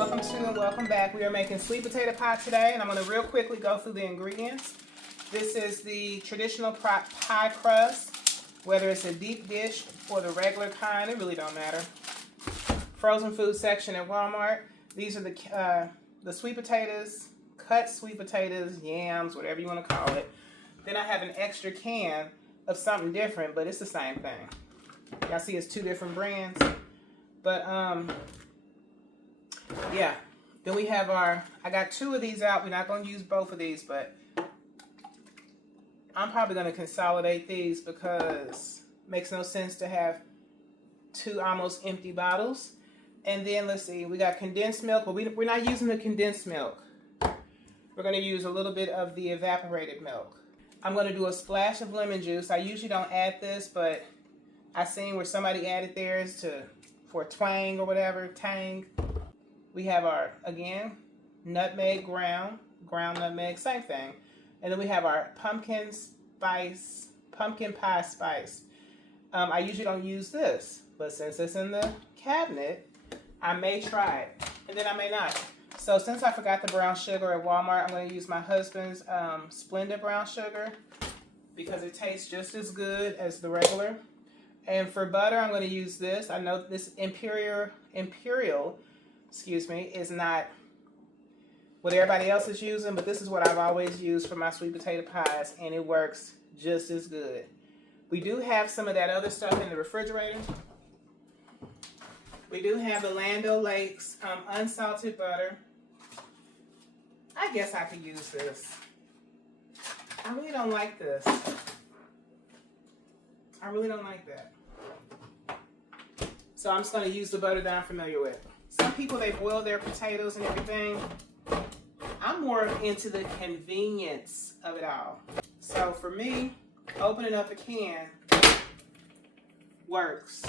welcome to and welcome back. We are making sweet potato pie today, and I'm going to real quickly go through the ingredients. This is the traditional pie crust, whether it's a deep dish or the regular kind, it really don't matter. Frozen food section at Walmart. These are the sweet potatoes, cut sweet potatoes, yams, whatever you want to call it. Then I have an extra can of something different, but it's the same thing. Y'all see it's two different brands. But yeah. Then we have I got two of these out. We're not going to use both of these, but I'm probably going to consolidate these because it makes no sense to have two almost empty bottles. And then let's see, we got condensed milk, but we're not using the condensed milk. We're going to use a little bit of the evaporated milk. I'm going to do a splash of lemon juice. I usually don't add this, but I seen where somebody added theirs for twang or whatever, tang. We have our, again, nutmeg ground nutmeg, same thing. And then we have our pumpkin pie spice. I usually don't use this, but since it's in the cabinet, I may try it, and then I may not. So since I forgot the brown sugar at Walmart, I'm going to use my husband's Splenda brown sugar because it tastes just as good as the regular. And for butter, I'm going to use this. I know this Imperial, is not what everybody else is using, but this is what I've always used for my sweet potato pies, and it works just as good. We do have some of that other stuff in the refrigerator. We do have the Land O'Lakes unsalted butter. I guess I could use this. I really don't like this. I really don't like that. So I'm just going to use the butter that I'm familiar with. Some people, they boil their potatoes and everything. I'm more into the convenience of it all. So for me, opening up a can works.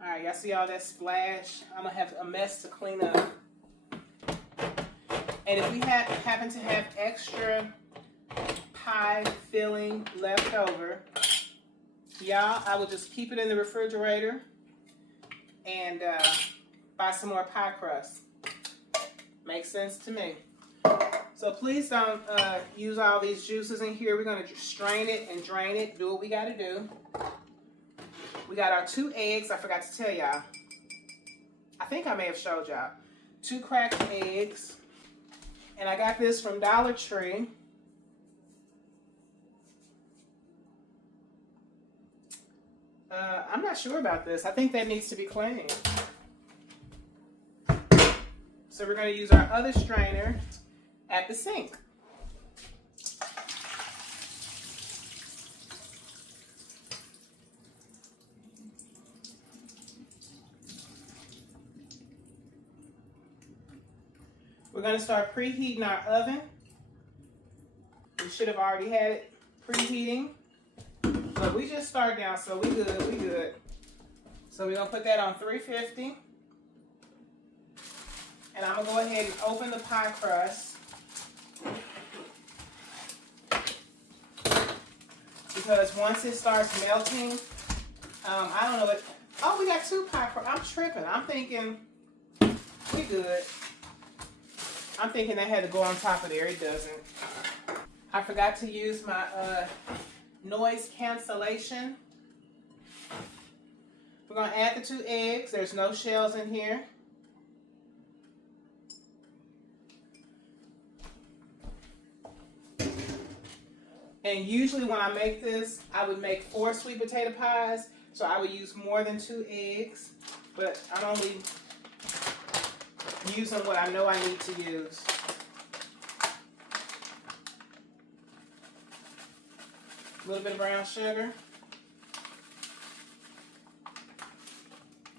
All right, y'all see all that splash? I'm going to have a mess to clean up. And if we happen to have extra pie filling left over, y'all, I will just keep it in the refrigerator and buy some more pie crust. Makes sense to me. So please don't use all these juices in here. We're going to strain it and drain it, do what we got to do. We got our 2 eggs. I forgot to tell y'all. I think I may have showed y'all. 2 cracked eggs. And I got this from Dollar Tree. I'm not sure about this. I think that needs to be cleaned. So we're going to use our other strainer at the sink. We're going to start preheating our oven. We should have already had it preheating. But we just started down, so we good. So we're going to put that on 350. And I'm going to go ahead and open the pie crust. Because once it starts melting, I don't know what, oh, we got 2 pie crust. I'm tripping. I'm thinking we good. I'm thinking that had to go on top of there. It doesn't. I forgot to use my noise cancellation. We're going to add the 2 eggs. There's no shells in here. And usually when I make this, I would make 4 sweet potato pies. So I would use more than 2 eggs. But I'm only using what I know I need to use. A little bit of brown sugar.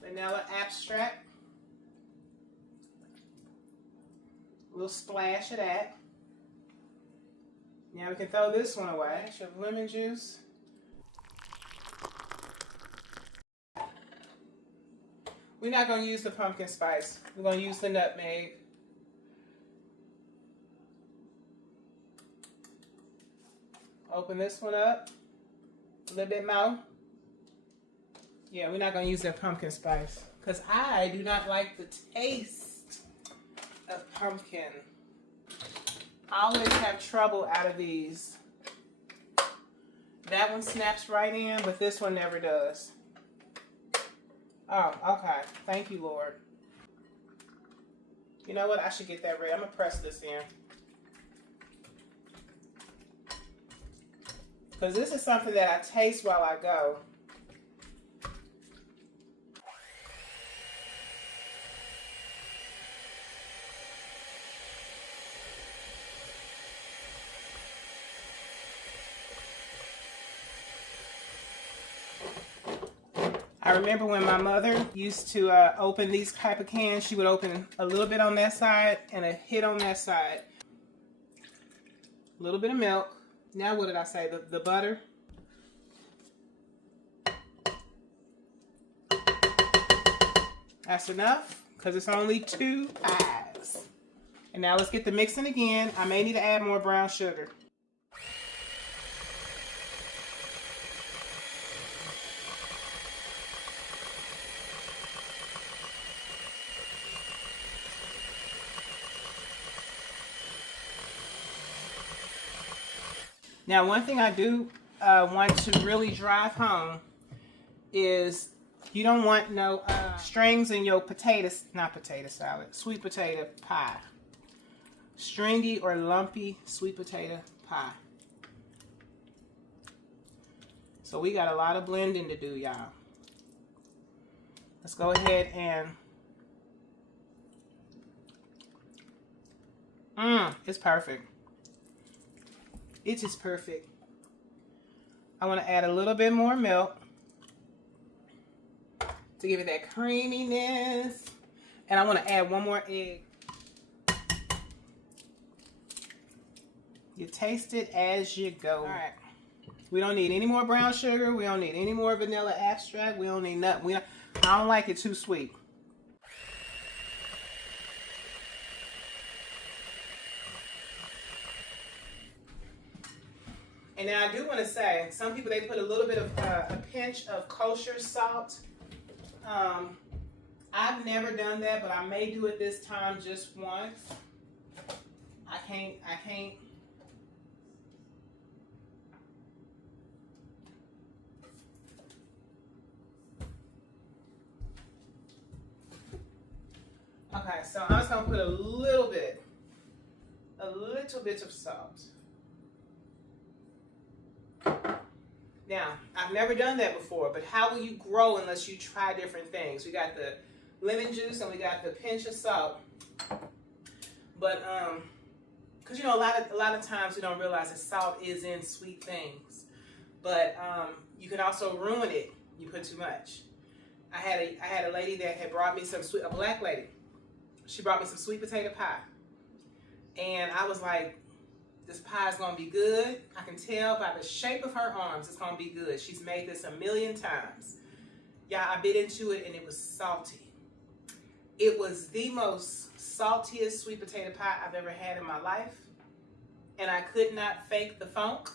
Vanilla extract. A little splash of that. Now we can throw this one away. Should have lemon juice. We're not going to use the pumpkin spice. We're going to use the nutmeg. Open this one up. A little bit more. Yeah, we're not going to use that pumpkin spice because I do not like the taste of pumpkin. I always have trouble out of these. That one snaps right in, but this one never does. Oh, okay. Thank you, Lord. You know what? I should get that ready. I'm going to press this in. Because this is something that I taste while I go. I remember when my mother used to open these type of cans, she would open a little bit on that side and a hit on that side. A little bit of milk. Now what did I say? The butter. That's enough because it's only 2 pies. And now let's get the mixing again. I may need to add more brown sugar. Now, one thing I do want to really drive home is you don't want no strings in your sweet potato pie. Stringy or lumpy sweet potato pie. So we got a lot of blending to do, y'all. Let's go ahead and it's perfect. It is perfect. I want to add a little bit more milk to give it that creaminess. And I want to add one more egg. You taste it as you go. All right. We don't need any more brown sugar. We don't need any more vanilla extract. We don't need nothing. I don't like it too sweet. And now I do want to say, some people, they put a little bit of a pinch of kosher salt. I've never done that, but I may do it this time just once. I can't. Okay, so I'm just going to put a little bit of salt. Now, I've never done that before, but how will you grow unless you try different things? We got the lemon juice and we got the pinch of salt. But, because, you know, a lot of times we don't realize that salt is in sweet things. But you can also ruin it. You put too much. I had a lady that had brought me a black lady. She brought me some sweet potato pie. And I was like, this pie is going to be good. I can tell by the shape of her arms it's going to be good. She's made this a million times. Yeah, I bit into it and it was salty. It was the most saltiest sweet potato pie I've ever had in my life. And I could not fake the funk.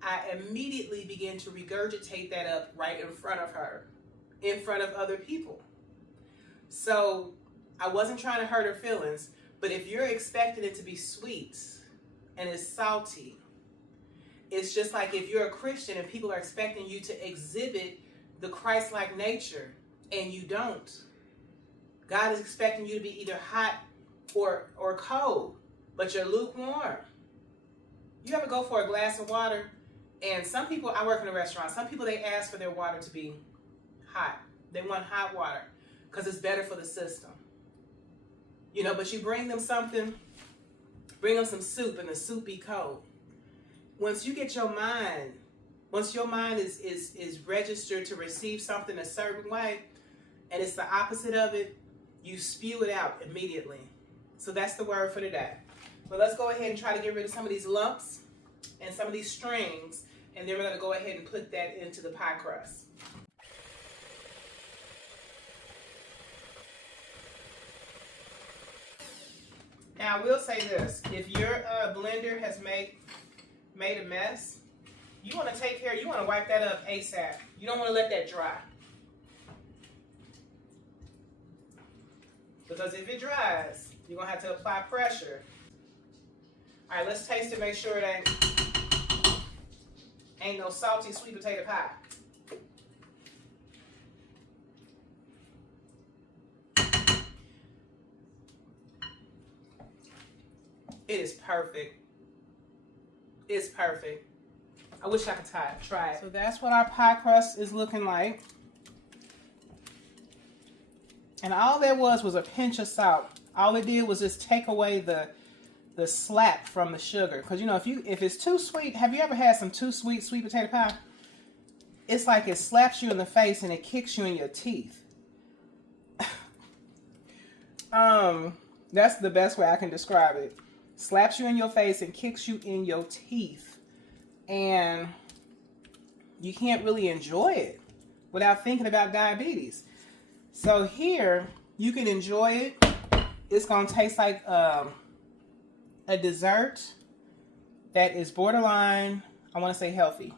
I immediately began to regurgitate that up right in front of her, in front of other people. So I wasn't trying to hurt her feelings, but if you're expecting it to be sweet, and it's salty, it's just like if you're a Christian and people are expecting you to exhibit the Christ-like nature and you don't. God is expecting you to be either hot or cold, but you're lukewarm. You ever go for a glass of water and some people, I work in a restaurant, some people, they ask for their water to be hot. They want hot water because it's better for the system. You know, but you bring them something, bring them some soup and the soup be cold. Once you get your mind, once your mind is registered to receive something a certain way, and it's the opposite of it, you spew it out immediately. So that's the word for today. But let's go ahead and try to get rid of some of these lumps and some of these strings, and then we're going to go ahead and put that into the pie crust. Now, I will say this. If your blender has made a mess, you want to take care, you want to wipe that up ASAP. You don't want to let that dry. Because if it dries, you're going to have to apply pressure. All right, let's taste it, make sure it ain't no salty sweet potato pie. It is perfect. It's perfect. I wish I could try it. So that's what our pie crust is looking like. And all there was a pinch of salt. All it did was just take away the slap from the sugar. Because you know, if it's too sweet, have you ever had some too sweet potato pie? It's like it slaps you in the face and it kicks you in your teeth. That's the best way I can describe it. Slaps you in your face and kicks you in your teeth. And you can't really enjoy it without thinking about diabetes. So here, you can enjoy it. It's going to taste like a dessert that is borderline, I want to say healthy.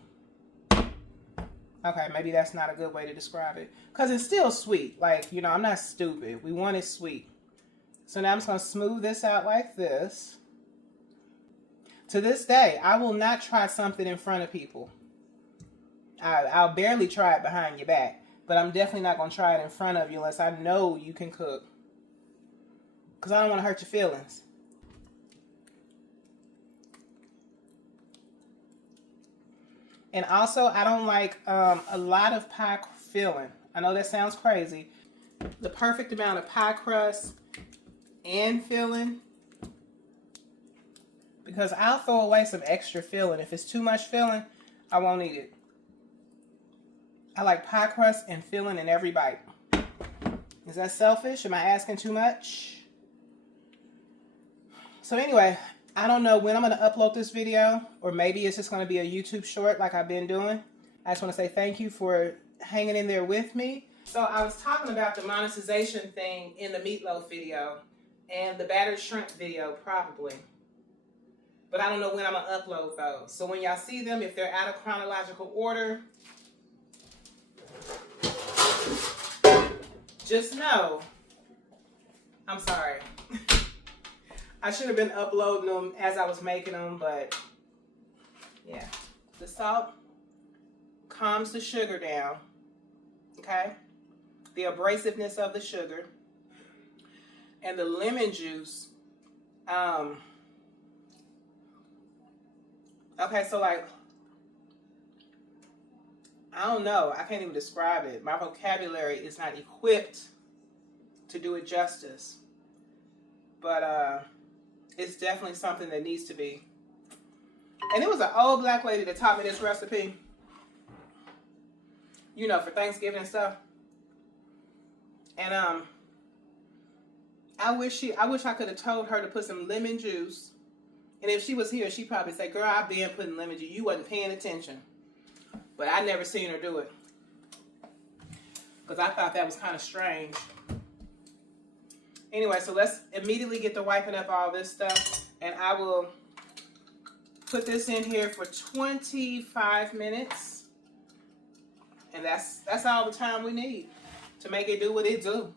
Okay, maybe that's not a good way to describe it. Because it's still sweet. Like, you know, I'm not stupid. We want it sweet. So now I'm just going to smooth this out like this. To this day, I will not try something in front of people. I'll barely try it behind your back. But I'm definitely not going to try it in front of you unless I know you can cook. Because I don't want to hurt your feelings. And also, I don't like a lot of pie filling. I know that sounds crazy. The perfect amount of pie crust and filling. Because I'll throw away some extra filling. If it's too much filling, I won't eat it. I like pie crust and filling in every bite. Is that selfish? Am I asking too much? So anyway, I don't know when I'm going to upload this video. Or maybe it's just going to be a YouTube short like I've been doing. I just want to say thank you for hanging in there with me. So I was talking about the monetization thing in the meatloaf video. And the battered shrimp video probably. But I don't know when I'm going to upload those. So when y'all see them, if they're out of chronological order, just know, I'm sorry. I should have been uploading them as I was making them, but yeah. The salt calms the sugar down, okay? The abrasiveness of the sugar. And the lemon juice, okay, so like, I don't know. I can't even describe it. My vocabulary is not equipped to do it justice. But it's definitely something that needs to be. And it was an old black lady that taught me this recipe. You know, for Thanksgiving and stuff. And I wish I could have told her to put some lemon juice. And if she was here, she'd probably say, girl, I've been putting lemon juice. You wasn't paying attention. But I never seen her do it. Because I thought that was kind of strange. Anyway, so let's immediately get to wiping up all this stuff. And I will put this in here for 25 minutes. And that's all the time we need to make it do what it do.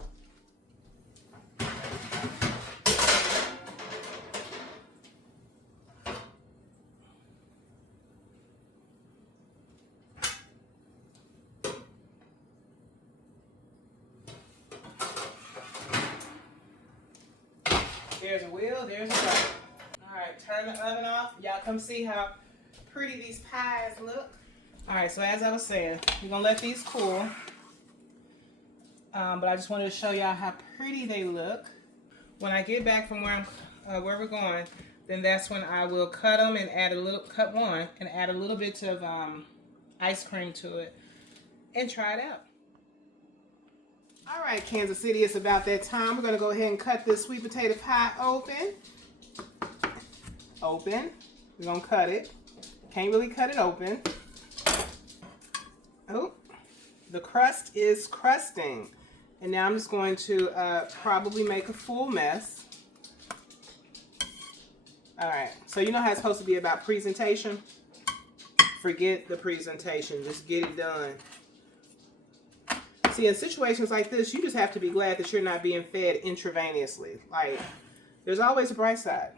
There's a wheel, there's a right. Alright, turn the oven off. Y'all come see how pretty these pies look. Alright, so as I was saying, we're going to let these cool. But I just wanted to show y'all how pretty they look. When I get back from where we're going, then that's when I will cut them and add cut one and add a little bit of ice cream to it and try it out. All right, Kansas City, it's about that time. We're going to go ahead and cut this sweet potato pie open. We're going to cut it. Can't really cut it open. Oh, the crust is crusting. And now I'm just going to probably make a full mess. All right, so you know how it's supposed to be about presentation? Forget the presentation, just get it done. See, in situations like this, you just have to be glad that you're not being fed intravenously. Like, there's always a bright side.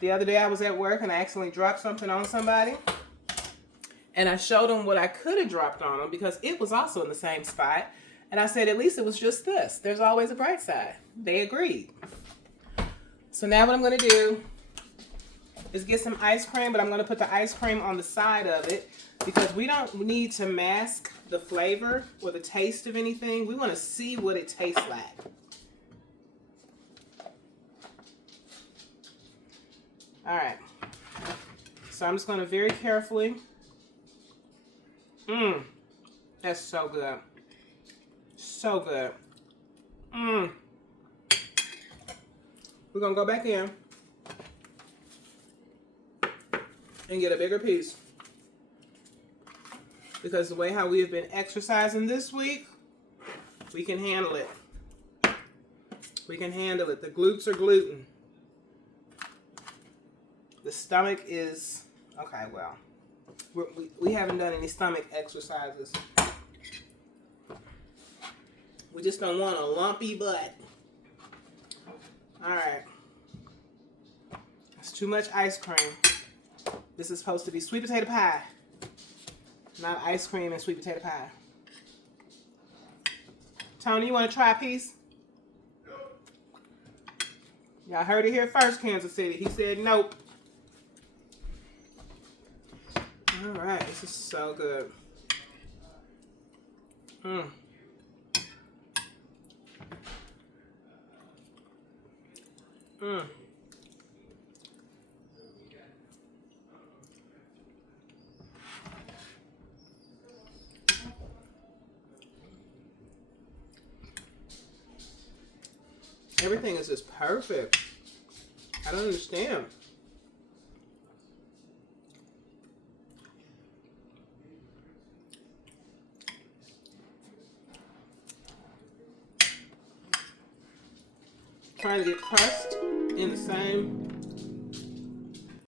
The other day I was at work and I accidentally dropped something on somebody. And I showed them what I could have dropped on them because it was also in the same spot. And I said, at least it was just this. There's always a bright side. They agreed. So now what I'm going to do is get some ice cream, but I'm going to put the ice cream on the side of it because we don't need to mask the flavor or the taste of anything. We want to see what it tastes like. All right. So I'm just going to very carefully. That's so good. So good. We're going to go back in and get a bigger piece. Because the way how we have been exercising this week, we can handle it. We can handle it. The glutes are gluten. The stomach is, okay, well, we haven't done any stomach exercises. We just don't want a lumpy butt. All right. It's too much ice cream. This is supposed to be sweet potato pie, not ice cream and sweet potato pie. Tony, you want to try a piece? Y'all heard it here first, Kansas City. He said nope. All right, this is so good. Everything is just perfect. I don't understand. Trying to get crust in the same